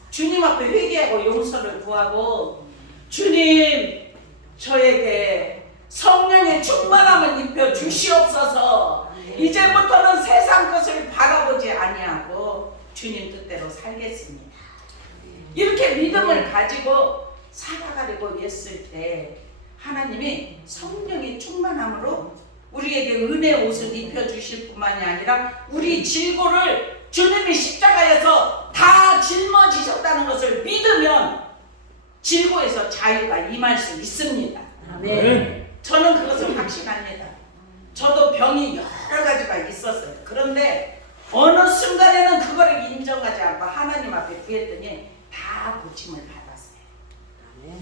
주님 앞에 회개하고 용서를 구하고 주님 저에게 성령의 충만함을 입혀 주시옵소서. 이제부터는 세상 것을 바라보지 아니하고 주님 뜻대로 살겠습니다. 이렇게 믿음을 가지고 살아가려고 했을 때 하나님이 성령의 충만함으로 우리에게 은혜 옷을 입혀주실 뿐만이 아니라 우리 질고를 주님이 십자가에서 다 짊어지셨다는 것을 믿으면 질고에서 자유가 임할 수 있습니다. 아멘. 저는 그것을 확신합니다. 저도 병이 여러 가지가 있었어요. 그런데 어느 순간에는 그거를 인정하지 않고 하나님 앞에 구했더니 다 고침을 받았어요.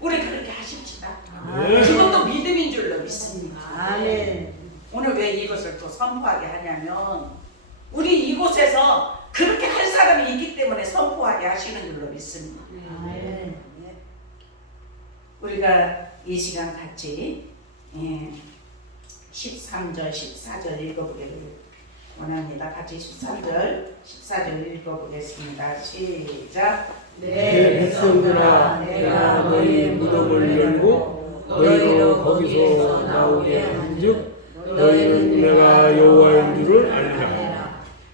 우리 그렇게 하십시다. 그것도 믿음인 줄로 믿습니다. 오늘 왜 이것을 또 선포하게 하냐면 우리 이곳에서 그렇게 할 사람이 있기 때문에 선포하게 하시는 줄로 믿습니다. 우리가 이 시간 같이 13절, 14절 읽어보기를 원합니다. 같이 13절, 14절 읽어보겠습니다. 시작. 내 백성들아, 내가 너희 무덤을 열고 너희로 거기서 나오게 한즉 너희는 내가 여호와인 줄을 알리라.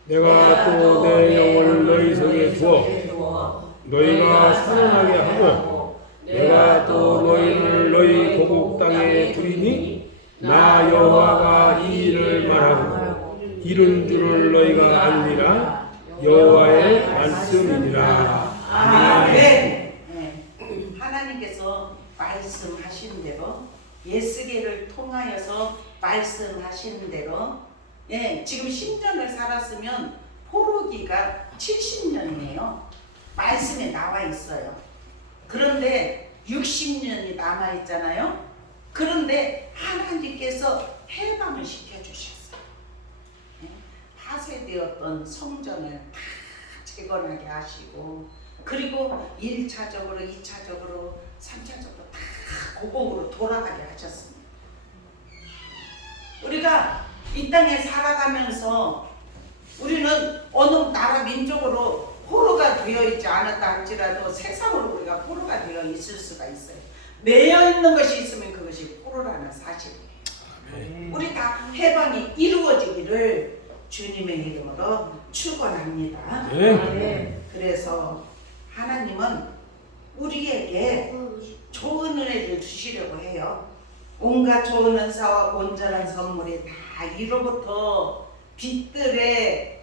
내가 또 내 영혼을 너희 속에 두어 너희가 살아나게 하고 내가 또 너희를 너희 고국 땅에 두리니 나 여호와가 이 일을 말하고 이룬 줄을 너희가 알리라. 여호와의 말씀이니라. 아멘. 네. 하나님께서 말씀하신 대로 예수계를 통하여서 말씀하시는 대로 지금 10년을 살았으면 포로기가 70년이에요. 말씀에 나와 있어요. 그런데 60년이 남아 있잖아요. 그런데 하나님께서 해방을 시켜주셨어요. 파쇄되었던 성전을 다 재건하게 하시고 그리고 1차적으로 2차적으로 3차적으로 다 고국으로 돌아가게 하셨습니다. 우리가 이 땅에 살아가면서 우리는 어느 나라 민족으로 포로가 되어 있지 않았다 할지라도 세상으로 우리가 포로가 되어 있을 수가 있어요. 매여 있는 것이 있으면 그것이 포로라는 사실이에요. 우리 다 해방이 이루어지기를 주님의 이름으로 축원합니다. 그래서 하나님은 우리에게 좋은 은혜를 주시려고 해요. 온갖 좋은 은사와 온전한 선물이 다 이로부터 빛들의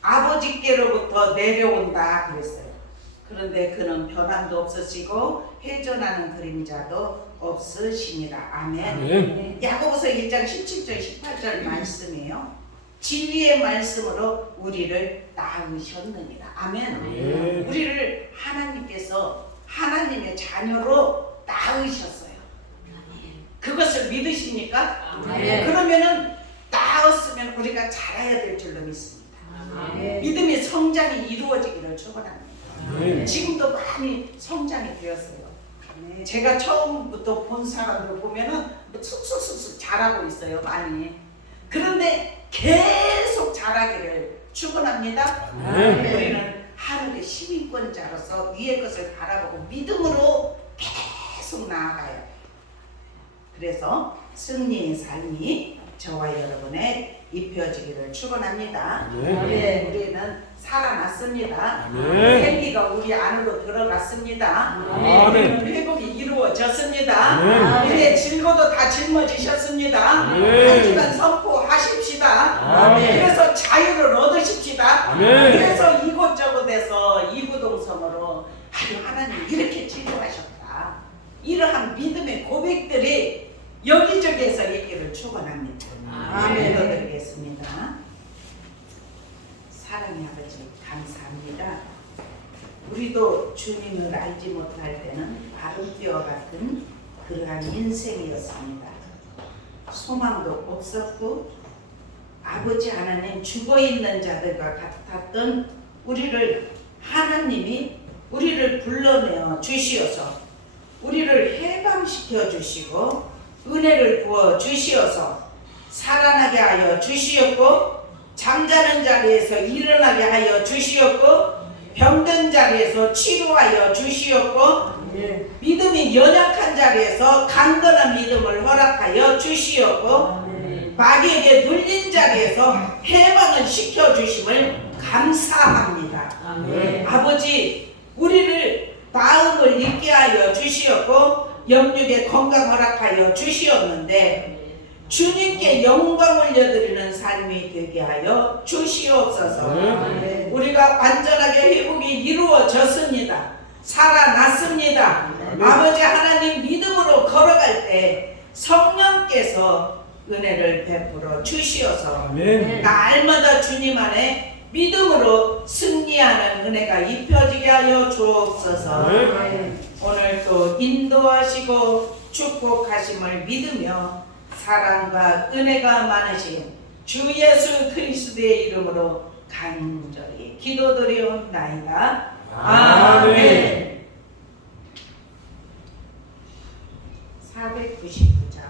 아버지께로부터 내려온다 그랬어요. 그런데 그는 변함도 없으시고 회전하는 그림자도 없으십니다. 아멘. 야고보서 1장 17절 18절 말씀이에요. 진리의 말씀으로 우리를 낳으셨느니라. 아멘. 우리를 하나님께서 하나님의 자녀로 낳으셨어요. 그것을 믿으십니까? 그러면은 낳았으면 우리가 잘해야 될 줄로 믿습니다. 믿음의 성장이 이루어지기를 축원합니다. 지금도 많이 성장이 되었어요. 제가 처음부터 본 사람들 보면은 쑥쑥쑥쑥 자라고 있어요. 많이. 그런데 계속 자라기를 축원합니다. 우리는 하늘의 시민권자로서 위의 것을 바라보고 믿음으로 계속 나아가요. 그래서 승리의 삶이 저와 여러분의 입혀지기를 축원합니다. 우리는 살아났습니다. 생기가 우리 안으로 들어갔습니다. 우리는 회복이 이루어졌습니다. 우리의 질고도 다 짊어지셨습니다. 한 주간 선포하십시다. 그래서 자유를 얻으십시다. 그래서 이곳저곳에서 이구동성으로 하나님 이렇게 치료하셨다. 이러한 믿음의 고백들이 여기저기에서 있기를 축원합니다. 기도드리겠습니다. 사랑의 아버지 감사합니다. 우리도 주님을 알지 못할 때는 바람뼈와 같은 그러한 인생이었습니다. 소망도 없었고 아버지 하나님 죽어있는 자들과 같았던 우리를 하나님이 우리를 불러내어 주시어서 우리를 해방시켜 주시고 은혜를 부어 주시어서 살아나게 하여 주시었고 잠자는 자리에서 일어나게 하여 주시었고 병든 자리에서 치료하여 주시었고 믿음이 연약한 자리에서 강건한 믿음을 허락하여 주시었고 마귀에게 눌린 자리에서 해방을 시켜주심을 감사합니다. 아버지 우리를 마음을 잊게 하여 주시었고 영육의 건강 허락하여 주시었는데 주님께 영광 올려드리는 삶이 되게 하여 주시옵소서. 우리가 완전하게 회복이 이루어졌습니다. 살아났습니다. 아버지 하나님 믿음으로 걸어갈 때 성령께서 은혜를 베풀어 주시어서 아멘. 날마다 주님 안에 믿음으로 승리하는 은혜가 입혀지게 하여 주옵소서. 오늘 또 인도하시고 축복하심을 믿으며 사랑과 은혜가 많으신 주 예수 그리스도의 이름으로 간절히 기도드리옵나이다. 아멘. 499장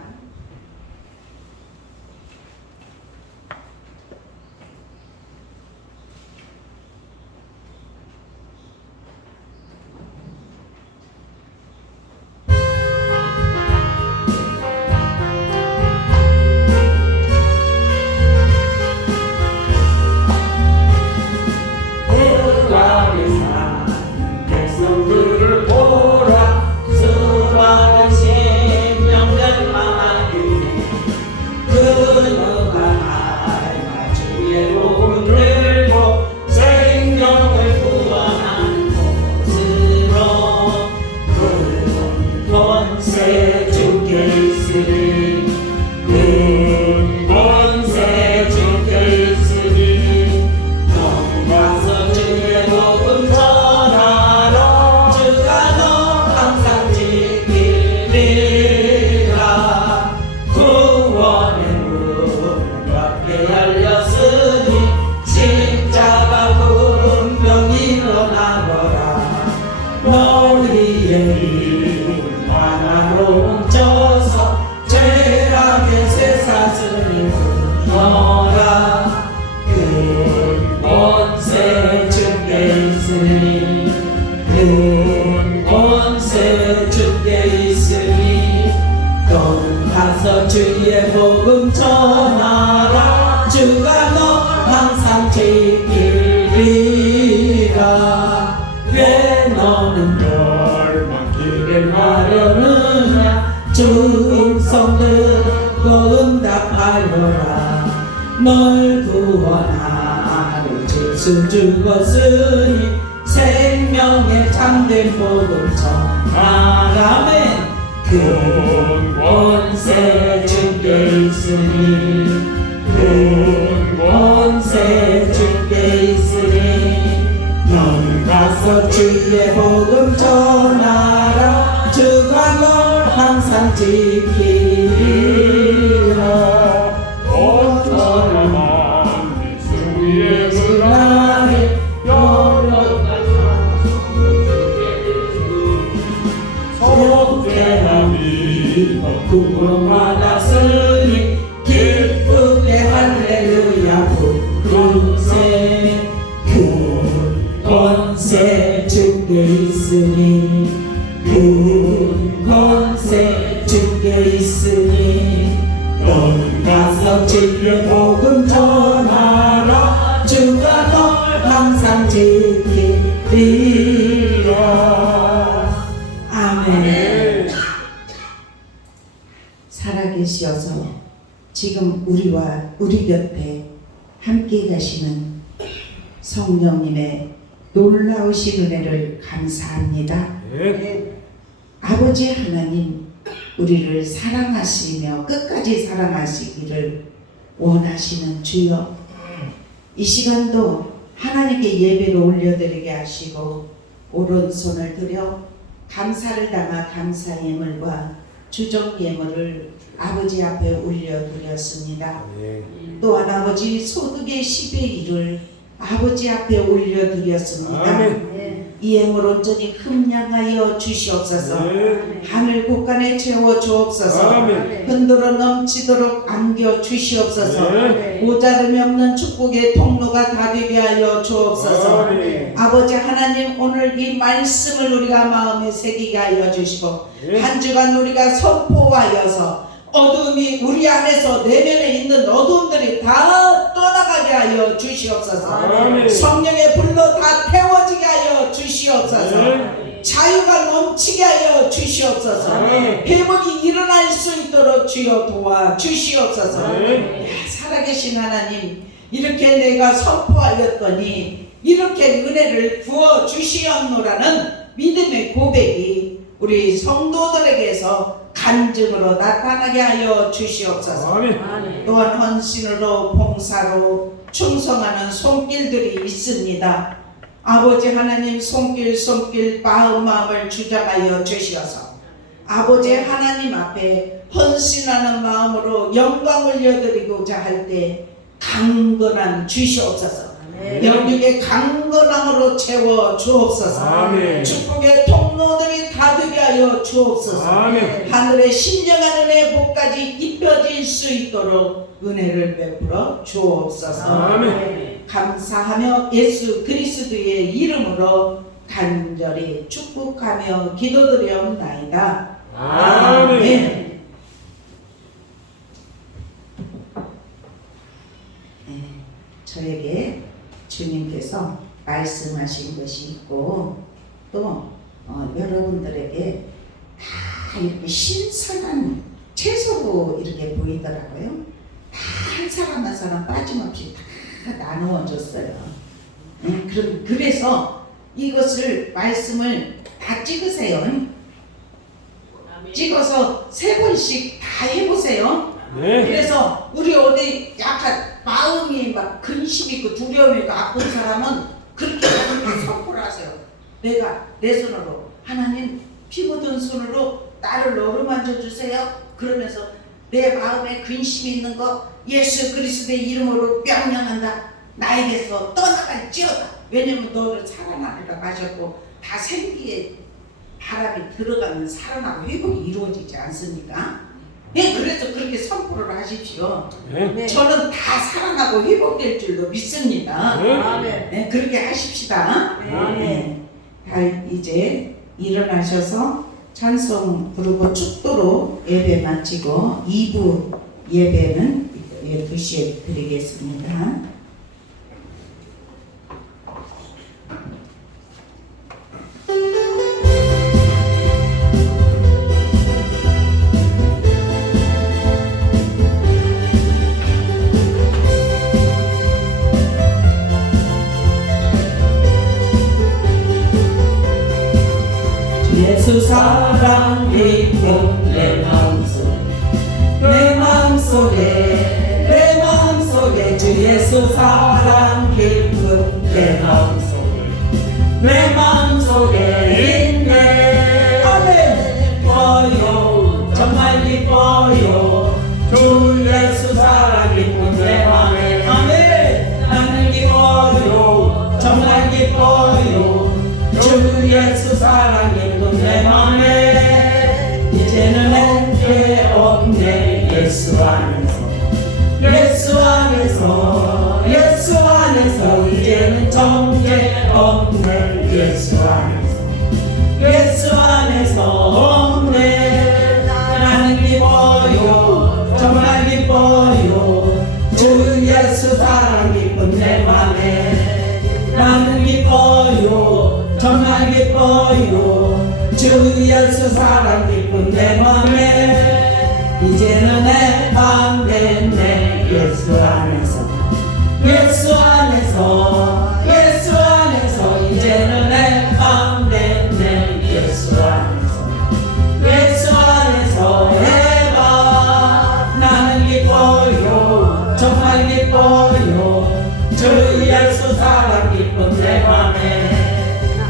백성들을 보라 수많은 생명들 많으니 그누가 날마 주의 복음 들고 생명을 구원하는 곳으로 그 권세 주께 있으니 큰 권세 주께 있으니 가서 주의 복음 전하라. 주가 너 항상 지키리라. 구원의 문 밖에 열렸으니 십자가 분명히 일어나거라. 너희의 힘 하나로 뭉쳐서 죄악의 쇠사슬을 끊어라. 큰 권세 주께 있으니 큰 권세 주께 있으니 넌 가서 주의 복음 전하라. 주가 너 항상 지키리라. 왜 너는 멸망기를 마려느냐. 주 음성 듣고 응답하여라. 널 구원하러 예수 죽었으니 생명의 참된 복음 전하라멘. 큰 권세 주께 있으니 큰 권세 주께 있으니 넌 가서 주의 복음 전하라. 주가 널 항상 지키리라. 어쩌나만 승리의 그날이 속죄함이 구원받았으니 기쁘게 할렐루야 부르세. 큰 권세 주께 있으니 큰 권세 주께 있으니 넌 가서 주의 복음 전하라. 주가 널 항상 지키리라. 아멘. 살아계시어서 지금 우리 곁에 함께 가시는 성령님의 놀라우신 은혜를 감사합니다. 아버지 하나님, 우리를 사랑하시며 끝까지 사랑하시기를 원하시는 주여, 이 시간도 하나님께 예배를 올려드리게 하시고 오른손을 들여 감사를 담아 감사 예물과 주정 예물을 아버지 앞에 올려드렸습니다. 또한 아버지 소득의 10의 1을 아버지 앞에 올려드렸습니다. 아멘. 이 예물 온전히 흠량하여 주시옵소서. 하늘 곳간에 채워 주옵소서. 아멘. 흔들어 넘치도록 안겨 주시옵소서. 네. 모자름이 없는 축복의 통로가 다 되게 하여 주옵소서. 아멘. 아버지 하나님, 오늘 이 말씀을 우리가 마음에 새기게 하여 주시고 네. 한 주간 우리가 선포하여서 어둠이 우리 안에서 내면에 있는 어둠들이 다 떠나가게 하여 주시옵소서. 아멘. 성령의 불로 다 태워지게 하여 주시옵소서. 네. 자유가 넘치게 하여 주시옵소서. 아멘. 회복이 일어날 수 있도록 주여 도와 주시옵소서. 아멘. 살아계신 하나님, 이렇게 내가 선포하였더니 이렇게 은혜를 부어 주시옵노라는 믿음의 고백이 우리 성도들에게서 간증으로 나타나게 하여 주시옵소서. 아멘. 또한 헌신으로 봉사로 충성하는 손길들이 있습니다. 아버지 하나님, 손길 마음을 주장하여 주시어서 아버지 하나님 앞에 헌신하는 마음으로 영광 올려드리고자 할 때 강건한 주시옵소서. 영육의 강건함으로 채워 주옵소서. 아멘. 축복의 통로들이 닫게 하여 주옵소서. 아멘. 하늘의 신령한 은혜 복까지 입혀질 수 있도록 은혜를 베풀어 주옵소서. 아멘. 감사하며 예수 그리스도의 이름으로 간절히 축복하며 기도드리옵나이다. 아멘. 저에게 주님께서 말씀하신 것이 있고 또 여러분들에게 다 이렇게 신선한 채소로 이렇게 보이더라고요. 다 한 사람 한 사람 빠짐없이 다 나누어 줬어요. 그래서 이것을 말씀을 다 찍으세요. 찍어서 3번씩 다 해보세요. 네. 그래서 우리 어디 약간 마음이 막 근심 있고 두려움 있고 아픈 사람은 그렇게 선포를 하세요. 내가 내 손으로, 하나님 피 묻은 손으로 나를 어루만져 주세요. 그러면서 내 마음에 근심이 있는 거 예수 그리스도의 이름으로 명령한다. 나에게서 떠나갈지어다. 왜냐면 너를 살아나리라 하셨고 다 생기에 바람이 들어가면 살아나고 회복이 이루어지지 않습니까? 예, 그래서 그렇게 선포를 하십시오. 네. 저는 다 살아나고 회복될 줄로 믿습니다. 네. 네, 그렇게 하십시다. 네. 다 이제 일어나셔서 찬송 부르고 축도로 예배 마치고 2부 예배는 2시에 드리겠습니다. 예수 사랑 깊은 내 마음속에 주 예수 사랑 깊은 내 마음속에 있네. 아멘. 기뻐요, 정말 기뻐요. 주 예수 사랑 깊은 내 마음에. 아멘. 나는 기뻐요, 정말 기뻐요. 주 예수 사랑 깊은 내 맘에. 이제는 문제 없네. 예수 안에서 이제는 정죄 없네. 예수 안에서 없네. 나는 기뻐요, 정말 기뻐요. 주 예수 사랑 깊은 내 맘에. 나는 기뻐요, 정말 기뻐요. 주 예수 사랑 깊은 내 맘에. 이제는 내 맘 됐네. 예수 안에서 이제는 내 맘 됐네. 예수 안에서 해봐. 나는 기뻐요, 정말 기뻐요. 주 예수 사랑 깊은 내 맘에.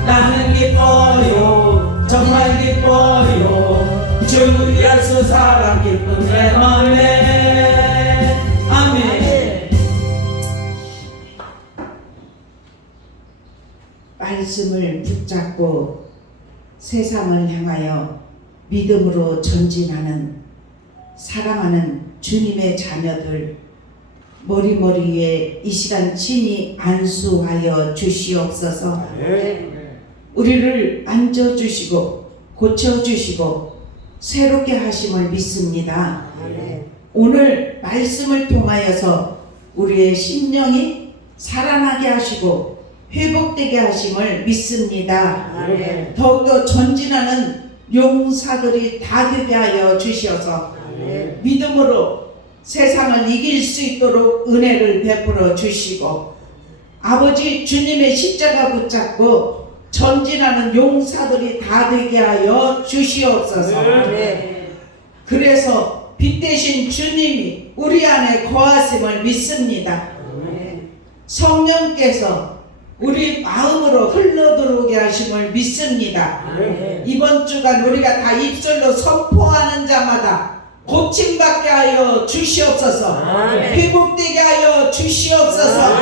나는 기뻐요, 정말 기뻐요. 주 예수 사랑 깊은 내 맘에. 아멘. 말씀을 붙잡고 세상을 향하여 믿음으로 전진하는 사랑하는 주님의 자녀들, 머리머리에 이 시간 친히 안수하여 주시옵소서. 우리를 앉아주시고 고쳐주시고 새롭게 하심을 믿습니다. 오늘 말씀을 통하여서 우리의 심령이 살아나게 하시고 회복되게 하심을 믿습니다. 아멘. 더욱더 전진하는 용사들이 다 되게 하여 주시어서 믿음으로 세상을 이길 수 있도록 은혜를 베풀어 주시고 아버지 주님의 십자가 붙잡고 전진하는 용사들이 다 되게 하여 주시옵소서. 그래서 빛 대신 주님이 우리 안에 거하심을 믿습니다. 성령께서 우리 마음으로 흘러들어오게 하심을 믿습니다. 이번 주간 우리가 다 입술로 선포하는 자마다 고침받게 하여 주시옵소서. 회복되게 하여 주시옵소서.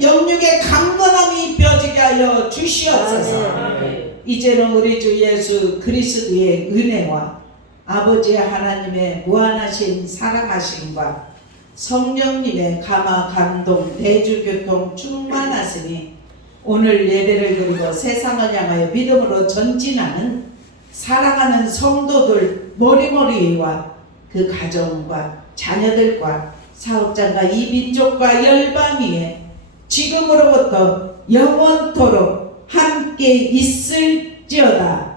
영육의 강건함이 벼지게 하여 주시옵소서. 이제는 우리 주 예수 그리스도의 은혜와 아버지 하나님의 무한하신 사랑하심과 성령님의 감화 감동 대주교통 충만하시니 오늘 예배를 드리고 세상을 향하여 믿음으로 전진하는 사랑하는 성도들 머리머리와 그 가정과 자녀들과 사업장과 이 민족과 열방 위에 지금으로부터 영원토록 함께 있을지어다.